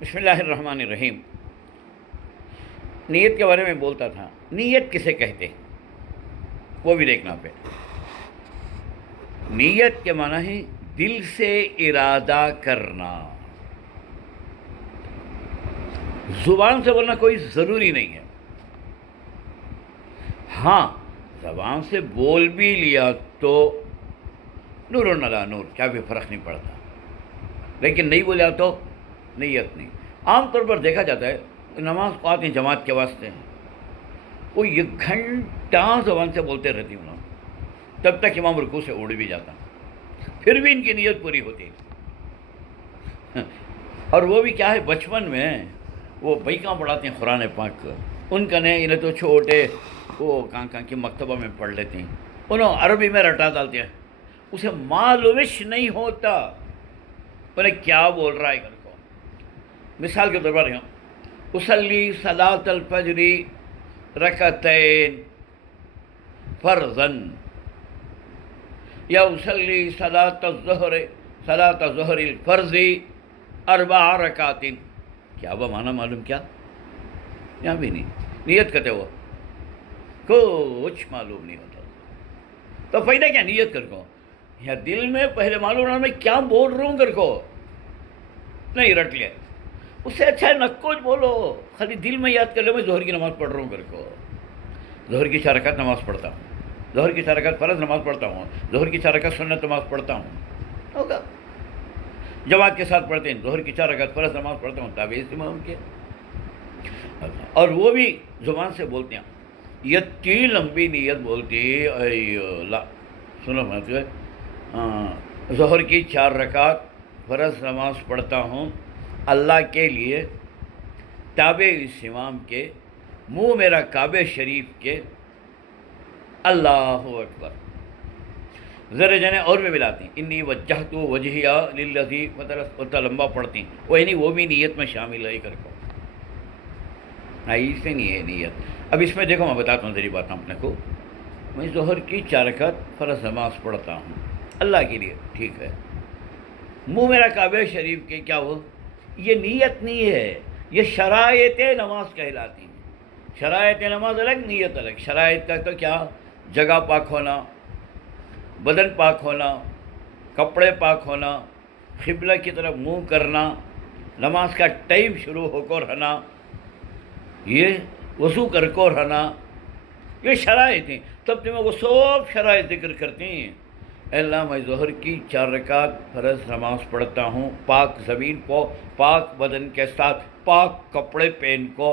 بسم اللہ الرحمن الرحیم۔ نیت کے بارے میں بولتا تھا۔ نیت کسے کہتے ہیں وہ بھی دیکھنا پہ۔ نیت کے معنی ہے دل سے ارادہ کرنا۔ زبان سے بولنا کوئی ضروری نہیں ہے۔ ہاں، زبان سے بول بھی لیا تو نور و نلا نور، کیا بھی فرق نہیں پڑتا، لیکن نہیں بولا تو نیت نہیں۔ عام طور پر دیکھا جاتا ہے نماز پڑھتے ہیں جماعت کے واسطے، وہ 1 گھنٹہ زبان سے بولتے رہتی ہوں نا، تب تک امام رکوع سے اڑ بھی جاتا، پھر بھی ان کی نیت پوری ہوتی ہے۔ اور وہ بھی کیا ہے، بچپن میں وہ بھائی کہاں پڑھاتے ہیں قرآن پاک، ان کا نہیں، انہیں تو چھوٹے وہ کہاں کی مکتبہ میں پڑھ لیتے ہیں، انہوں عربی میں رٹا ڈالتے ہیں، اسے معلومش نہیں ہوتا انہیں کیا بول رہا ہے۔ کو مثال کے طور پر اصلی صلاۃ الفجر رکعتین فرضاً، یا اصلی صلاۃ الظہر الفرض 4 رکعات، کیا وہ معنی معلوم؟ کیا یہاں بھی نہیں، نیت کرتے ہو کچھ معلوم نہیں ہوتا، تو فائدہ کیا نیت کر کو؟ یا دل میں پہلے معلوم ہونا میں کیا بول رہا ہوں کر کو، نہیں رٹ لیا، اس سے اچھا ہے نہ کچھ بولو، خالی دل میں یاد کر لو میں ظہر کی نماز پڑھ رہا ہوں کر کو، ظہر کی 4 رکعت نماز پڑھتا ہوں، ظہر کی 4 رکعت فرض نماز پڑھتا ہوں، ظہر کی 4 رکعت سنت نماز پڑھتا ہوں، ہوگا جماعت کے ساتھ پڑھتے ہیں، ظہر کی 4 رکعت فرض نماز پڑھتا ہوں تابع امام کے، اور وہ بھی زبان سے بولتے ہیں۔ یہ اتنی لمبی نیت بولتی، اے اللہ سنو ظہر کی 4 رکعت فرض نماز پڑھتا ہوں اللہ کے لیے، تابع اس امام کے، منہ میرا کعبہ شریف کے، اللہ اکبر، ذرا جانے اور بھی ملاتی ہیں، انی وجہت وجہیہ للذی فطر، لمبا پڑھتی ہیں، وہ یعنی وہ بھی نیت میں شامل ہے کر کو، ایسے نہیں ہے نیت۔ اب اس میں دیکھو میں بتاتا ہوں ذری بات اپنے کو، میں ظہر کی 4 رکعت فرض نماز پڑھتا ہوں اللہ کے لیے، ٹھیک ہے، منہ میرا کعبہ شریف کے، کیا وہ یہ نیت نہیں ہے، یہ شرائط نماز کہلاتی ہیں۔ شرائط نماز الگ، نیت الگ۔ شرائط کا تو کیا، جگہ پاک ہونا، بدن پاک ہونا، کپڑے پاک ہونا، قبلہ کی طرف منہ کرنا، نماز کا ٹائم شروع ہو کر رہنا، یہ وضو کر کو رہنا، یہ شرائط ہیں۔ تب تمہیں وہ سب شرائط ذکر کرتے ہیں۔ اے اللہ میں ظہر کی 4 رکعت فرض نماز پڑھتا ہوں پاک زمین کو، پاک بدن کے ساتھ، پاک کپڑے پہن کو،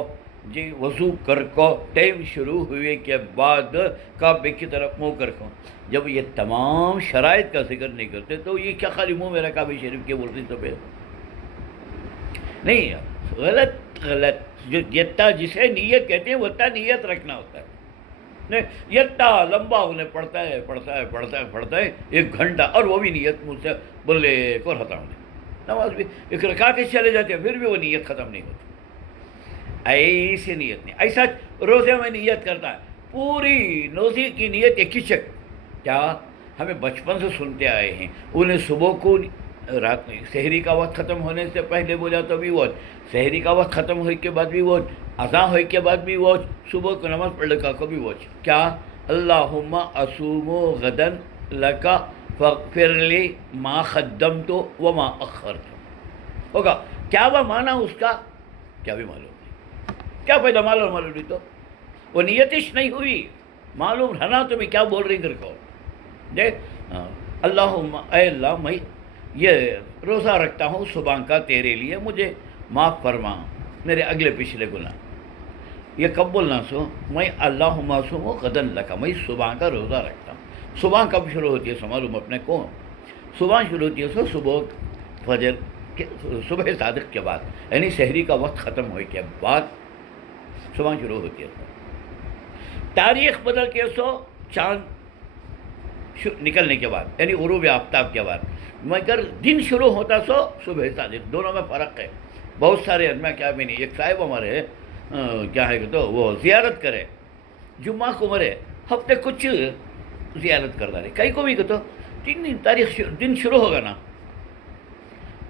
جی وضو کر کو، ٹائم شروع ہوئے کے بعد کعبے کی طرف منہ کر کو۔ جب یہ تمام شرائط کا ذکر نہیں کرتے تو یہ کیا خالی منہ میرا کعبہ شریف کے بولتے تو نہیں، غلط۔ جو یتا جسے نیت کہتے ہیں وتا نیت رکھنا ہوتا ہے، نہیں یتا لمبا انہیں پڑھتا ہے 1 گھنٹہ، اور وہ بھی نیت مجھ سے بولے کو رہتا ہوں، نماز بھی 1 رکعت چلے جاتے ہیں پھر بھی وہ نیت ختم نہیں ہوتی، ایسی نیت نہیں۔ ایسا روزے میں نیت کرتا ہے، پوری روزے کی نیت ایک ہی چک، کیا ہمیں بچپن سے سنتے آئے ہیں، انہیں صبح کو رات میں سحری کا وقت ختم ہونے سے پہلے بولا تو بھی وہ، سحری کا وقت ختم ہونے کے بعد بھی وہ، اذان ہونے کے بعد بھی وہ، صبح کو نماز پڑھنے کا کبھی وہ، کیا اللہم اصوم غدن لکا فاغفر لی ما قدمت وما اخرت، ہوگا کیا وہ معنی اس کا کیا بھی معلوم نہیں، کیا فائدہ معلوم نہیں تو وہ نیتش نہیں ہوئی، معلوم رہنا تمہیں کیا بول رہی کر کو، دیکھ اللہم اے اللہ میں یہ روزہ رکھتا ہوں صبح کا تیرے لیے، مجھے معاف فرما میرے اگلے پچھلے گناہ، یہ کب بولنا سو، میں اللہم اصوم غدن لکا، میں صبح کا روزہ رکھتا ہوں۔ صبح کب شروع ہوتی ہے سو معلوم اپنے کو، صبح شروع ہوتی ہے سو صبح فجر کے، صبح صادق کے بعد، یعنی سحری کا وقت ختم ہونے کے بعد صبح شروع ہوتی ہے۔ تاریخ بدل کے سو چاند نکلنے کے بعد، یعنی غروب آفتاب کے بعد، مگر دن شروع ہوتا سو صبح صادق، دونوں میں فرق ہے۔ بہت سارے آدمی کیا بھی نہیں، ایک صاحب ہمارے کیا ہے کہ تو وہ زیارت کرے، جمعہ کو مرے ہفتے کچھ زیارت کرتا رہے، کئی کو بھی کہ تو 3 دن تاریخ دن شروع ہوگا نا،